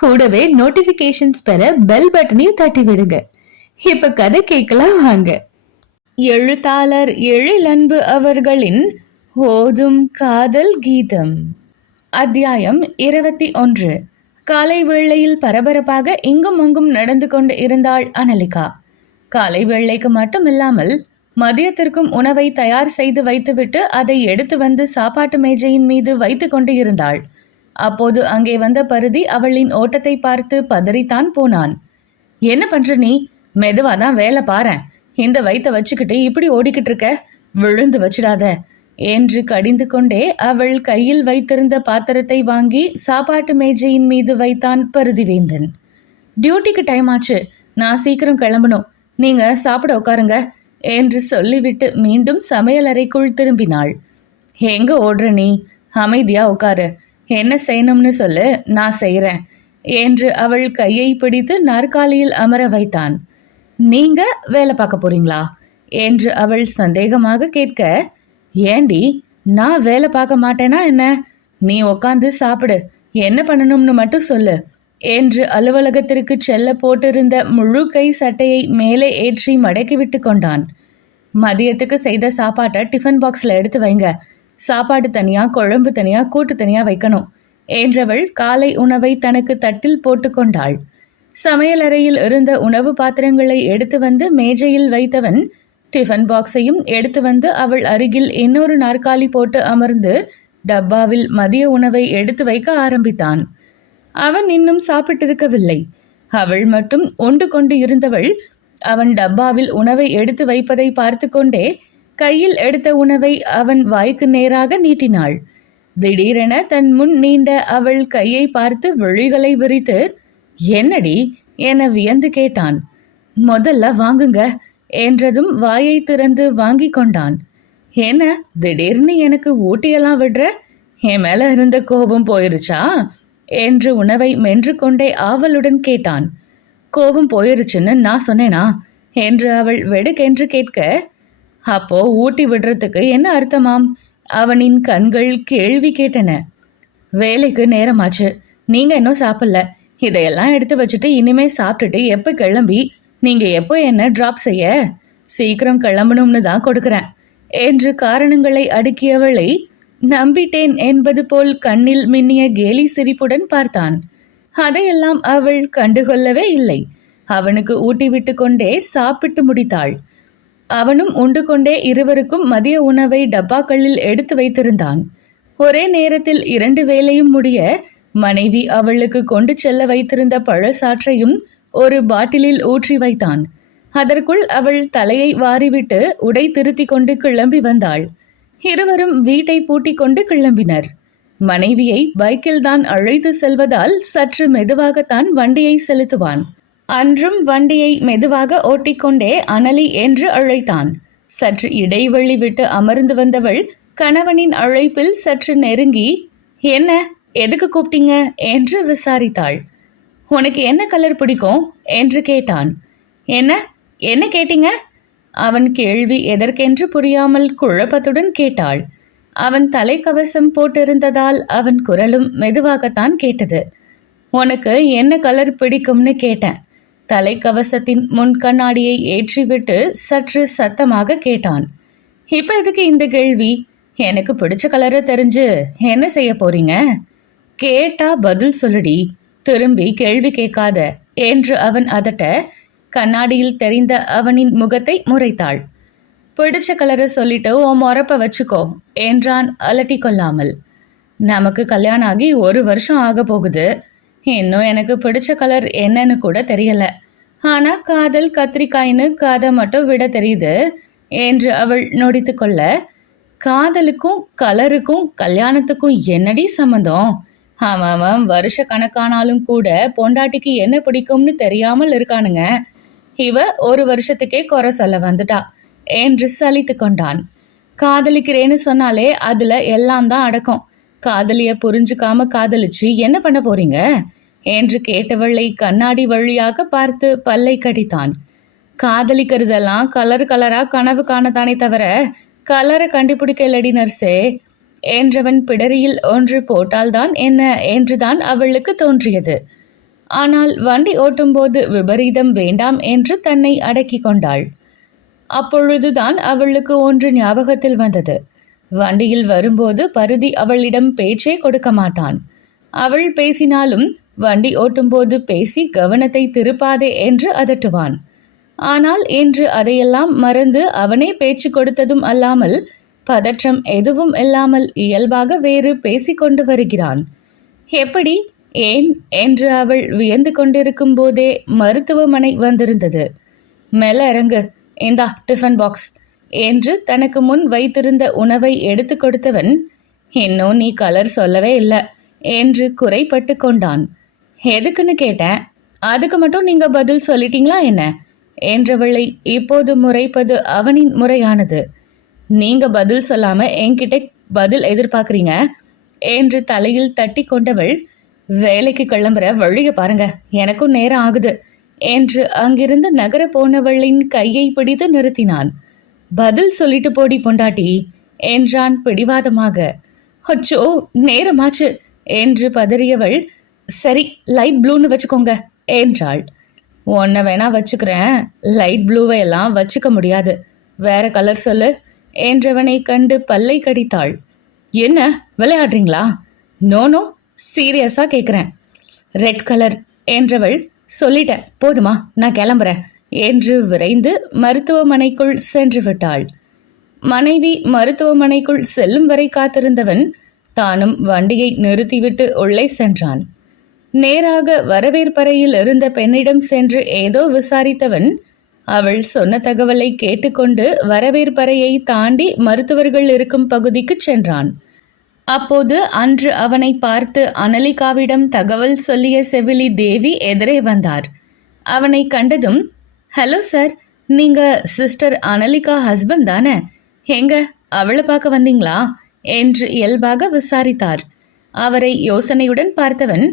கூடவே நோட்டிபிகேஷன்ஸ் பெற பெல் பட்டனையும் தட்டி விடுங்க இப்ப கதை கேட்கலாம் வாங்க. எழுத்தாளர் எழிலன்பு அவர்களின் ஓதும் காதல் கீதம். அத்தியாயம் இருபத்தி ஒன்று. காலை வேளையில் பரபரப்பாக இங்கும் அங்கும் நடந்து கொண்டு இருந்தாள் அனலிகா. காலை வேளைக்கு மட்டுமில்லாமல் மதியத்திற்கும் உணவை தயார் செய்து வைத்துவிட்டு அதை எடுத்து வந்து சாப்பாட்டு மேஜையின் மீது வைத்து கொண்டு இருந்தாள். அப்போது அங்கே வந்த பருதி அவளின் ஓட்டத்தை பார்த்து பதறித்தான் போனான். என்ன பண்ற நீ? மெதுவா தான் வேலை பாரேன் இந்த வயிற்ற வச்சுக்கிட்டு இப்படி ஓடிக்கிட்டு இருக்க? விழுந்து வச்சிடாத. என்று கடிந்து கொண்டே அவள் கையில் வைத்திருந்த பாத்திரத்தை வாங்கி சாப்பாட்டு மேஜையின் மீது வைத்தான் பருதிவேந்தன். டியூட்டிக்கு டைம் ஆச்சு. நான் சீக்கிரம் கிளம்பணும். நீங்க சாப்பிட உட்காருங்க. என்று சொல்லிவிட்டு மீண்டும் சமையலறைக்குள் திரும்பினாள். எங்க ஓடுற நீ? அமைதியா உட்காரு. என்ன செய்யணும்னு சொல்லு நான் செய்கிறேன் என்று அவள் கையை பிடித்து நாற்காலியில் அமர வைத்தான். நீங்க வேலை பார்க்க போறீங்களா? என்று அவள் சந்தேகமாக கேட்க ஏண்டி நான் வேலை பார்க்க மாட்டேனா என்ன? நீ உக்காந்து சாப்பிடு என்ன பண்ணணும்னு மட்டும் சொல்லு என்று அலுவலகத்திற்கு செல்ல போட்டிருந்த முழு கை சட்டையை மேலே ஏற்றி மடக்கி விட்டு கொண்டான். மதியத்துக்கு செய்த சாப்பாட்டை டிஃபன் பாக்ஸில் எடுத்து வைங்க சாப்பாடு தனியாக குழம்பு தனியாக கூட்டு தனியாக வைக்கணும். என்றவள் காலை உணவை தனக்கு தட்டில் போட்டுக்கொண்டாள். சமையலறையில் இருந்த உணவு பாத்திரங்களை எடுத்து வந்து மேஜையில் வைத்தவன் டிஃபன் பாக்ஸையும் எடுத்து வந்து அவள் அருகில் இன்னொரு நாற்காலி போட்டு அமர்ந்து டப்பாவில் மதிய உணவை எடுத்து வைக்க ஆரம்பித்தான். அவன் இன்னும் சாப்பிட்டிருக்கவில்லை. அவள் மட்டும் உண்டு கொண்டு இருந்தவள் அவன் டப்பாவில் உணவை எடுத்து வைப்பதை பார்த்து கொண்டே கையில் எடுத்த உணவை அவன் வாய்க்கு நேராக நீட்டினாள். திடீரென தன் முன் நீண்ட அவள் கையை பார்த்து விழிகளை விரித்து என்னடி? என வியந்து கேட்டான். முதல்ல வாங்குங்க என்றதும் வாயை திறந்து வாங்கி கொண்டான். என்ன திடீர்னு எனக்கு ஊட்டியெல்லாம் விடுற? என் மேல இருந்த கோபம் போயிருச்சா? என்று உணவை மென்று கொண்டே ஆவலுடன் கேட்டான். கோபம் போயிருச்சுன்னு நான் சொன்னேனா? என்று அவள் வெடுக்கென்று கேட்க அப்போ ஊட்டி விடுறதுக்கு என்ன அர்த்தமாம்? அவனின் கண்கள் கேள்வி கேட்டன. வேலைக்கு நேரமாச்சு. நீங்க இன்னும் சாப்பிடல. இதையெல்லாம் எடுத்து வச்சுட்டு இனிமே சாப்பிட்டுட்டு எப்போ கிளம்பி? நீங்க எப்போ என்ன டிராப் செய்ய? சீக்கிரம் கிளம்பணும்னு தான் கொடுக்குறேன். என்று காரணங்களை அடுக்கியவளை நம்பிட்டேன் என்பது போல் கண்ணில் மின்னிய கேலி சிரிப்புடன் பார்த்தான். அதையெல்லாம் அவள் கண்டுகொள்ளவே இல்லை. அவனுக்கு ஊட்டிவிட்டு கொண்டே சாப்பிட்டு முடித்தாள். அவனும் உண்டு கொண்டே இருவருக்கும் மதிய உணவை டப்பாக்களில் எடுத்து வைத்திருந்தான். ஒரே நேரத்தில் இரண்டு வேலையும் முடிய மனைவி அவளுக்கு கொண்டு செல்ல வைத்திருந்த பழசாற்றையும் ஒரு பாட்டிலில் ஊற்றி வைத்தான். அதற்குள் அவள் தலையை வாரிவிட்டு உடை திருத்தி கொண்டு கிளம்பி வந்தாள். இருவரும் வீட்டை பூட்டிக் கொண்டு கிளம்பினர். மனைவியை பைக்கில்தான் அழைத்து செல்வதால் சற்று மெதுவாகத்தான் வண்டியை செலுத்துவான். அன்றும் வண்டியை மெதுவாக ஓட்டிக்கொண்டே அனலி என்று அழைத்தான். சற்று இடைவெளி விட்டு அமர்ந்து வந்தவள் கணவனின் அழைப்பில் சற்று நெருங்கி என்ன? எதுக்கு கூப்பிட்டீங்க? என்று விசாரித்தாள். உனக்கு என்ன கலர் பிடிக்கும்? என்று கேட்டான். என்ன? என்ன கேட்டீங்க? அவன் கேள்வி எதற்கென்று புரியாமல் குழப்பத்துடன் கேட்டாள். அவன் தலைக்கவசம் போட்டிருந்ததால் அவன் குரலும் மெதுவாகத்தான் கேட்டது. உனக்கு என்ன கலர் பிடிக்கும்னு கேட்டேன். தலைக்கவசத்தின் முன் கண்ணாடியை ஏற்றிவிட்டு சற்று சத்தமாக கேட்டான். இப்போ எதுக்கு இந்த கேள்வி? எனக்கு பிடிச்ச கலரை தெரிஞ்சு என்ன செய்ய போறீங்க? கேட்டா பதில் சொல்லுடி. திரும்பி கேள்வி கேட்காத என்று அவன் அதட்ட கண்ணாடியில் தெரிந்த அவனின் முகத்தை முறைத்தாள். பிடிச்ச கலரை சொல்லிட்டு உன் முறப்ப வச்சுக்கோ என்றான் அலட்டி கொள்ளாமல் நமக்கு கல்யாணம் ஆகி ஒரு வருஷம் ஆக போகுது. இன்னும் எனக்கு பிடிச்ச கலர் என்னன்னு கூட தெரியல. ஆனா காதல் கத்திரிக்காய்னு காதை மட்டும் விட தெரியுது என்று அவள் நொடித்து கொள்ள. காதலுக்கும் கலருக்கும் கல்யாணத்துக்கும் என்னடி சம்மந்தம் அவன் அவன் வருஷ கணக்கானாலும் கூட பொண்டாட்டிக்கு என்ன பிடிக்கும்னு தெரியாமல் இருக்கானுங்க. இவ ஒரு வருஷத்துக்கே குறை சொல்ல வந்துட்டா என்று சலித்து கொண்டான். காதலிக்கிறேன்னு சொன்னாலே அதுல எல்லாம் தான் அடக்கம். காதலிய புரிஞ்சுக்காம காதலிச்சு என்ன பண்ண போறீங்க? என்று கேட்டவளை கண்ணாடி வழியாக பார்த்து பல்லை கடித்தான். காதலிக்கிறதெல்லாம் கலர் கலரா கனவு காணத்தானே தவிர கலரை கண்டுபிடிக்கலடி நர்ஸே என்றவன் பிடரியில் ஒன்று போட்டால்தான் என்ன என்றுதான் அவளுக்கு தோன்றியது. ஆனால் வண்டி ஓட்டும்போது விபரீதம் வேண்டாம் என்று தன்னை அடக்கி கொண்டாள். அப்பொழுதுதான் அவளுக்கு ஒன்று ஞாபகத்தில் வந்தது. வண்டியில் வரும்போது பருதி அவளிடம் பேச்சே கொடுக்க மாட்டான். அவள் பேசினாலும் வண்டி ஓட்டும்போது பேசி கவனத்தை திருப்பாதே என்று அதட்டுவான். ஆனால் இன்று அதையெல்லாம் மறந்து அவனே பேச்சு கொடுத்ததும் அல்லாமல் பதற்றம் எதுவும் இல்லாமல் இயல்பாக வேறு பேசிக்கொண்டு வருகிறான். எப்படி? ஏன்? என்று அவள் வியந்து கொண்டிருக்கும் போதே மருத்துவமனை வந்திருந்தது. மெல்ல இறங்கு. இந்தா டிஃபன் பாக்ஸ். என்று தனக்கு முன் வைத்திருந்த உணவை எடுத்து கொடுத்தவன் இன்னும் நீ கலர் சொல்லவே இல்லை என்று குறைப்பட்டு கொண்டான். எதுக்குன்னு கேட்டேன். அதுக்கு மட்டும் நீங்க பதில் சொல்லிட்டீங்களா என்ன? என்றவளை இப்போது முறைப்பது அவனின் முறையானது. நீங்க பதில் சொல்லாம என்கிட்ட பதில் எதிர்பார்க்குறீங்க? என்று தலையில் தட்டி கொண்டவள் வேலைக்கு கிளம்புற வழிய பாருங்க எனக்கும் நேரம் ஆகுது என்று அங்கிருந்து நகர போனவளின் கையை பிடித்து நிறுத்தினான். பதில் சொல்லிட்டு போடி பொண்டாட்டி என்றான் பிடிவாதமாக. அச்சோ நேரமாச்சு என்று பதறியவள் சரி லைட் ப்ளூன்னு வச்சுக்கோங்க. என்றாள். உன்னை வேணா வச்சுக்கிறேன். லைட் ப்ளூவை எல்லாம் வச்சுக்க முடியாது. வேற கலர் சொல்லு. என்றவனை கண்டு பல்லை கடித்தாள். என்ன? விளையாடுறீங்களா? நோனோ சீரியஸாக கேட்குறேன் ரெட் கலர் என்றவள் சொல்லிட்டேன். போதுமா நான் கிளம்புறேன். என்று விரைந்து மருத்துவமனைக்குள் சென்று விட்டாள். மனைவி மருத்துவமனைக்குள் செல்லும் வரை காத்திருந்தவன் தானும் வண்டியை நிறுத்திவிட்டு உள்ளே சென்றான். நேராக வரவேற்பறையில் இருந்த பெண்ணிடம் சென்று ஏதோ விசாரித்தவன் அவள் சொன்ன தகவலை கேட்டுக்கொண்டு வரவேற்பறையை தாண்டி மருத்துவர்கள் இருக்கும் பகுதிக்கு சென்றான். அப்போது அன்று அவனை பார்த்து அனலிகாவிடம் தகவல் சொல்லிய செவிலி தேவி எதிரே வந்தார். அவனை கண்டதும் ஹலோ சார் நீங்க சிஸ்டர் அனலிகா ஹஸ்பண்ட் தானே? எங்க அவளை பார்க்க வந்தீங்களா? என்று இயல்பாக விசாரித்தார். அவரை யோசனையுடன் பார்த்தவன்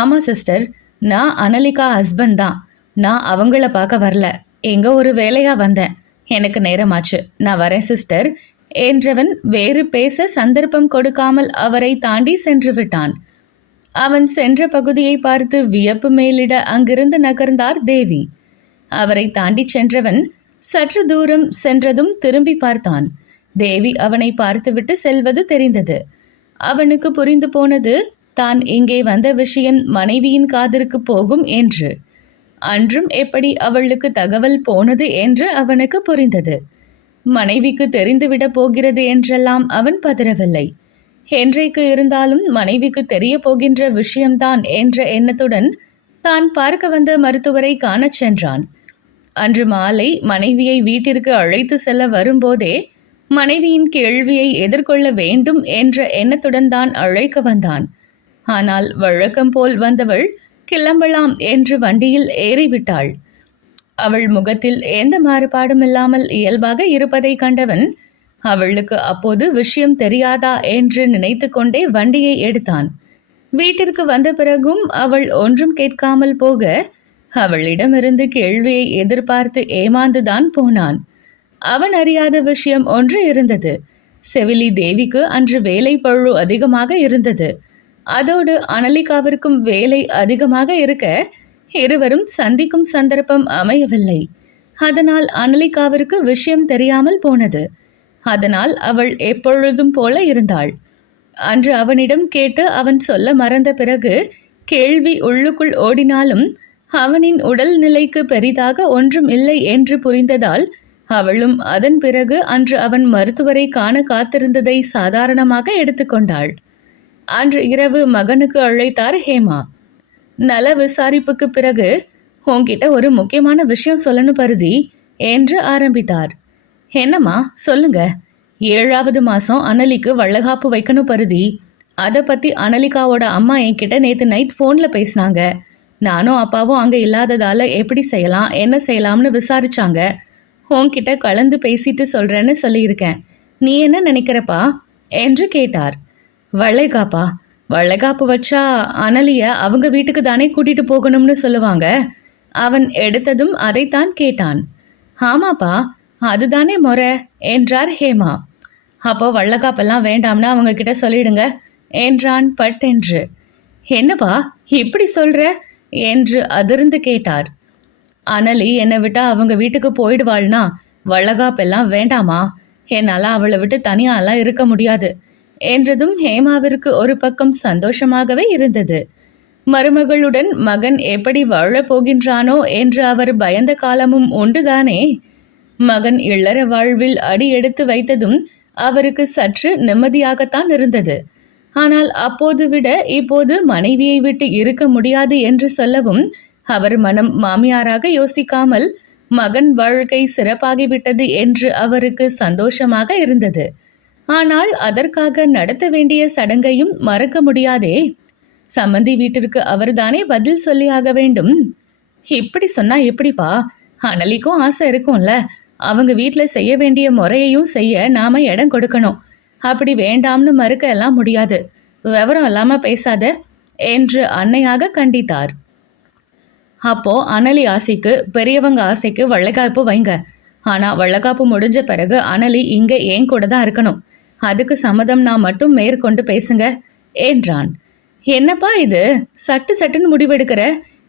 ஆமாம் சிஸ்டர் நான் அனலிகா ஹஸ்பண்ட் தான். நான் அவங்கள பார்க்க வரல. எங்கே ஒரு வேலையாக வந்தேன். எனக்கு நேரமாச்சு. நான் வரேன் சிஸ்டர் என்றவன் வேறு பேச சந்தர்ப்பம் கொடுக்காமல் அவரை தாண்டி சென்று விட்டான். அவன் சென்ற பகுதியை பார்த்து வியப்பு மேலிட அங்கிருந்து நகர்ந்தார் தேவி. அவரை தாண்டி சென்றவன் சற்று தூரம் சென்றதும் திரும்பி பார்த்தான். தேவி அவனை பார்த்துவிட்டு செல்வது தெரிந்தது. அவனுக்கு புரிந்து போனது தான் இங்கே வந்த விஷயம் மனைவியின் காதிற்கு போகும் என்று. அன்றும் எப்படி அவளுக்கு தகவல் போனது என்று அவனுக்கு புரிந்தது. மனைவிக்கு தெரிந்துவிட போகிறது என்றெல்லாம் அவன் பதறவில்லை. ஹென்றைக்கு இருந்தாலும் மனைவிக்கு தெரிய போகின்ற விஷயம்தான் என்ற எண்ணத்துடன் தான் பார்க்க வந்த மருத்துவரை காணச் சென்றான். அன்று மாலை மனைவியை வீட்டிற்கு அழைத்து செல்ல வரும்போதே மனைவியின் கேள்வியை எதிர்கொள்ள வேண்டும் என்ற எண்ணத்துடன் தான் அழைக்க வந்தான். ஆனால் வழக்கம் போல் வந்தவள் கிளம்பலாம் என்று வண்டியில் ஏறிவிட்டாள். அவள் முகத்தில் எந்த மாறுபாடும் இல்லாமல் இயல்பாக இருப்பதை கண்டவன் அவளுக்கு அப்போது விஷயம் தெரியாதா? என்று நினைத்து கொண்டே வண்டியை எடுத்தான். வீட்டிற்கு வந்த பிறகும் அவள் ஒன்றும் கேட்காமல் போக அவளிடமிருந்து கேள்வியை எதிர்பார்த்து ஏமாந்துதான் போனான். அவன் அறியாத விஷயம் ஒன்று இருந்தது. செவிலி தேவிக்கு அன்று வேலை பழு அதிகமாக இருந்தது. அதோடு அனலிகாவிற்கும் வேலை அதிகமாக இருக்க இருவரும் சந்திக்கும் சந்தர்ப்பம் அமையவில்லை. அதனால் அனலிகாவிற்கு விஷயம் தெரியாமல் போனது. அதனால் அவள் எப்பொழுதும் போல இருந்தாள். அன்று அவனிடம் கேட்டு அவன் சொல்ல மறந்த பிறகு கேள்வி உள்ளுக்குள் ஓடினாலும் அவனின் உடல் நிலைக்கு பெரிதாக ஒன்றும் இல்லை என்று புரிந்ததால் அவளும் அதன் பிறகு அன்று அவன் மருத்துவரை காண காத்திருந்ததை சாதாரணமாக எடுத்துக்கொண்டாள். அன்று இரவு மகனுக்கு அழைத்தார் ஹேமா. நல விசாரிப்புக்கு பிறகு உன்கிட்ட ஒரு முக்கியமான விஷயம் சொல்லணும் பருதி என்று ஆரம்பித்தார். என்னம்மா சொல்லுங்க. ஏழாவது மாதம் அனலிக்கு வள்ளகாப்பு வைக்கணும் பருதி. அதை பற்றி அனலிகாவோட அம்மா என்கிட்ட நேற்று நைட் ஃபோனில் பேசினாங்க. நானும் அப்பாவும் அங்கே இல்லாததால் எப்படி செய்யலாம் என்ன செய்யலாம்னு விசாரிச்சாங்க. உன்கிட்ட கலந்து பேசிட்டு சொல்கிறேன்னு சொல்லியிருக்கேன். நீ என்ன நினைக்கிறப்பா? என்று கேட்டார். வளைகாப்பா? வளைகாப்பு வச்சா அனலிய அவங்க வீட்டுக்கு தானே கூட்டிட்டு போகணும்னு சொல்லுவாங்க. அவன் எடுத்ததும் அதைத்தான் கேட்டான். ஆமாப்பா அதுதானே முறை என்றார் ஹேமா. அப்போ வள்ளக்காப்பெல்லாம் வேண்டாம்னு அவங்க கிட்ட சொல்லிடுங்க என்றான் பட்டென்று. என்னப்பா இப்படி சொல்ற? என்று அதிர்ந்து கேட்டார். அனலி என்னை விட்டா அவங்க வீட்டுக்கு போயிடுவாள்னா வள்ளகாப்பெல்லாம் வேண்டாமா? என்னால் அவளை விட்டு தனியாலாம் இருக்க முடியாது. என்றதும் ஹேமாவிற்கு ஒரு பக்கம் சந்தோஷமாகவே இருந்தது. மருமகளுடன் மகன் எப்படி வாழப் போகின்றானோ என்று அவர் பயந்த காலமும் உண்டுதானே? மகன் இல்லற வாழ்வில் அடி எடுத்து வைத்ததும் அவருக்கு சற்று நிம்மதியாகத்தான் இருந்தது. ஆனால் அப்போது விட இப்போது மனைவியை விட்டு இருக்க முடியாது என்று சொல்லவும் அவர் மனம் மாமியாராக யோசிக்காமல் மகன் வாழ்க்கை சிறப்பாகிவிட்டது என்று அவருக்கு சந்தோஷமாக இருந்தது. ஆனால் அதற்காக நடத்த வேண்டிய சடங்கையும் மறக்க முடியாதே. சம்மந்தி வீட்டிற்கு அவர்தானே பதில் சொல்லியாக வேண்டும்? இப்படி சொன்னா எப்படிப்பா? அனலிக்கும் ஆசை இருக்கும்ல. அவங்க வீட்டில் செய்ய வேண்டிய முறையையும் செய்ய நாம இடம் கொடுக்கணும். அப்படி வேண்டாம்னு மறுக்க எல்லாம் முடியாது. விவரம் இல்லாம பேசாத என்று அன்னையாக கண்டித்தார். அப்போ அனலி ஆசைக்கு பெரியவங்க ஆசைக்கு வள்ளக்காப்பு வைங்க. ஆனா வள்ளக்காப்பு முடிஞ்ச பிறகு அனலி இங்க ஏன் கூட தான் இருக்கணும். அதுக்கு சம்மதம் நான் மட்டும் மேற்கொண்டு பேசுங்க என்றான். என்னப்பா இது? சட்டு சட்டுன்னு முடிவெடுக்கிற?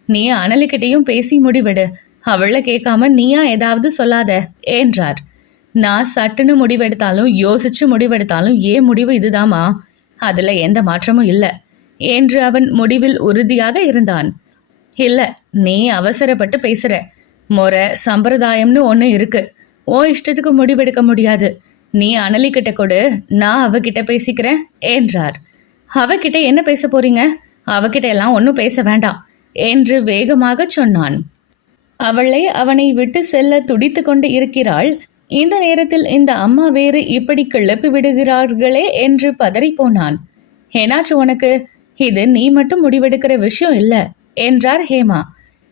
நீ அனலிக்கிட்டையும் பேசி முடிவெடு. அவளை கேட்காம நீயா ஏதாவது சொல்லாத என்றார். நான் சட்டுன்னு முடிவெடுத்தாலும் யோசிச்சு முடிவெடுத்தாலும் ஏன் முடிவு இதுதாமா அதுல எந்த மாற்றமும் இல்லை என்று அவன் முடிவில் உறுதியாக இருந்தான். இல்ல நீ அவசரப்பட்டு பேசுற. முறை சம்பிரதாயம்னு ஒன்று இருக்கு. ஓ இஷ்டத்துக்கு முடிவெடுக்க முடியாது. நீ அனலிக்கிட்ட கொடு நான் அவகிட்ட பேசிக்கிறேன் என்றார். அவகிட்ட என்ன பேச போறீங்க? அவகிட்ட எல்லாம் ஒன்றும் பேச வேண்டாம் என்று வேகமாக சொன்னான். அவளை அவனை விட்டு செல்ல துடித்து கொண்டு இருக்கிறாள். இந்த நேரத்தில் இந்த அம்மா வேறு இப்படி கிளப்பி விடுகிறார்களே என்று பதறிப் போனான். உனக்கு? இது நீ மட்டும் முடிவெடுக்கிற விஷயம் இல்லை என்றார் ஹேமா.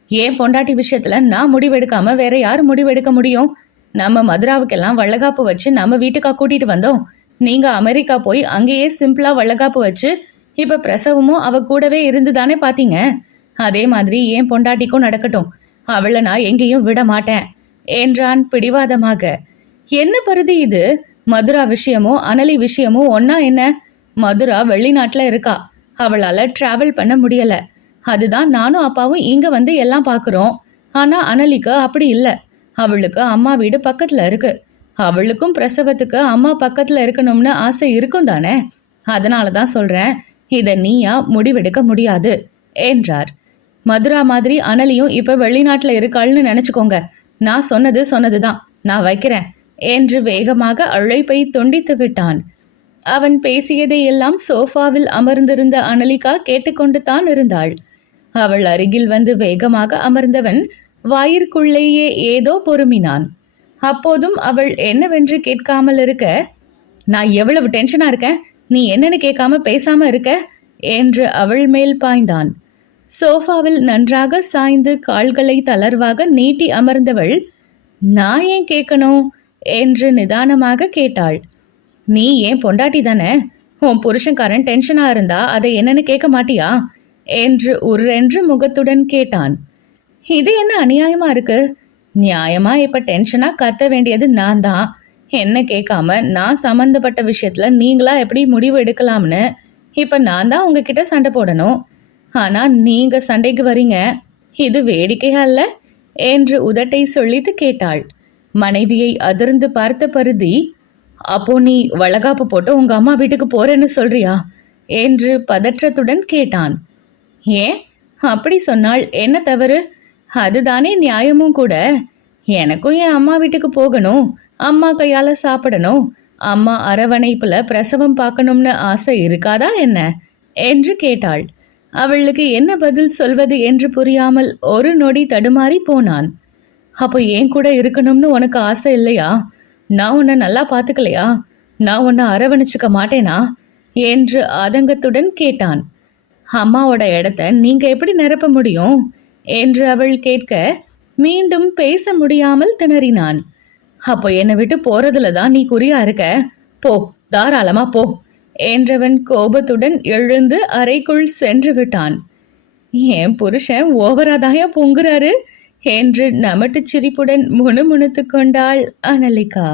ஏன் பொண்டாட்டி விஷயத்துல நான் முடிவெடுக்காம வேற யார் முடிவெடுக்க முடியும்? நம்ம மதுராவுக்கெல்லாம் வள்ளகாப்பு வச்சு நம்ம வீட்டுக்கா கூட்டிகிட்டு வந்தோம். நீங்கள் அமெரிக்கா போய் அங்கேயே சிம்பிளாக வள்ளகாப்பு வச்சு இப்போ பிரசவமும் அவ கூடவே இருந்து தானே பார்த்தீங்க அதே மாதிரி ஏன் பொண்டாட்டிக்கும் நடக்கட்டும். அவளை நான் எங்கேயும் விட மாட்டேன் என்றான் பிடிவாதமாக. என்ன பருதி இது? மதுரா விஷயமோ அனலி விஷயமும் ஒன்னா என்ன? மதுரா வெளிநாட்டில் இருக்கா. அவளால் டிராவல் பண்ண முடியலை. அதுதான் நானும் அப்பாவும் இங்கே வந்து எல்லாம் பார்க்குறோம் ஆனால் அனலிக்கு அப்படி இல்லை. அவளுக்கு அம்மா வீடு பக்கத்தில் இருக்கு. அவளுக்கும் பிரசவத்துக்கு அம்மா பக்கத்தில் இருக்கணும்னு ஆசை இருக்கும் தானே? அதனால தான் சொல்கிறேன் இதை நீயா முடிவெடுக்க முடியாது என்றார். மதுரா மாதிரி அனலியும் இப்போ வெளிநாட்டில் இருக்காள்னு நினச்சிக்கோங்க. நான் சொன்னது சொன்னதுதான் நான் வைக்கிறேன் என்று வேகமாக அழைப்பை துண்டித்து விட்டான். அவன் பேசியதை எல்லாம் சோஃபாவில் அமர்ந்திருந்த அனலிகா கேட்டுக்கொண்டு தான் இருந்தாள். அவள் அருகில் வந்து வேகமாக அமர்ந்தவன் வாயிற்குள்ளேயே ஏதோ பொறுமினான். அப்போதும் அவள் என்னவென்று கேட்காமல் இருக்க நான் எவ்வளவு டென்ஷனா இருக்கேன்? நீ என்னன்னு கேட்காம பேசாம இருக்க? என்று அவள் மேல் பாய்ந்தான். சோஃபாவில் நன்றாக சாய்ந்து கால்களை தளர்வாக நீட்டி அமர்ந்தவள் நான் ஏன் கேட்கணும்? என்று நிதானமாக கேட்டாள். நீ ஏன் பொண்டாட்டி தானே? உன் புருஷன்காரன் டென்ஷனா இருந்தா அதை என்னன்னு கேட்க மாட்டியா? என்று உர்ரென்று முகத்துடன் கேட்டான். இது என்ன அநியாயமா இருக்கு? நியாயமா இப்ப டென்ஷனா கத்த வேண்டியது நான் தான் என்ன கேட்காம நான் சம்மந்தப்பட்ட விஷயத்துல நீங்களா எப்படி முடிவு எடுக்கலாம்னு? இப்ப நான் தான் உங்ககிட்ட சண்டை போடணும். ஆனா நீங்க சண்டைக்கு வரீங்க. இது வேடிக்கையா இல்ல? என்று உதட்டை சொல்லித்து கேட்டாள். மனைவியை அதிர்ந்து பார்த்த பருதி அப்போ நீ வளகாப்பு போட்டு உங்க அம்மா வீட்டுக்கு போறேன்னு சொல்றியா? என்று பதற்றத்துடன் கேட்டான். ஏன்? அப்படி சொன்னால் என்ன தவறு? அதுதானே நியாயமும் கூட. எனக்கும் என் அம்மா வீட்டுக்கு போகணும். அம்மா கையால் சாப்பிடணும். அம்மா அரவணைப்பில் பிரசவம் பார்க்கணும்னு ஆசை இருக்காதா என்ன? என்று கேட்டாள். அவளுக்கு என்ன பதில் சொல்வது என்று புரியாமல் ஒரு நொடி தடுமாறி போனான். அப்போ ஏன் கூட இருக்கணும்னு உனக்கு ஆசை இல்லையா? நான் உன்னை நல்லா பார்த்துக்கலையா? நான் உன்னை அரவணைச்சிக்க மாட்டேனா? என்று ஆதங்கத்துடன் கேட்டான். அம்மாவோட இடத்த நீங்கள் எப்படி நிரப்ப முடியும்? என்று அவள் கேட்க மீண்டும் பேச முடியாமல் திணறினான். அப்போ என்னை விட்டு போறதுல தான் நீ குறியா இருக்க? போ தாராளமா போ என்றவன் கோபத்துடன் எழுந்து அறைக்குள் சென்று விட்டான். என் புருஷன் ஓவராதாயா பொங்குறாரு? என்று நமட்டு சிரிப்புடன் முணுமுணுத்து கொண்டாள் அனலிகா.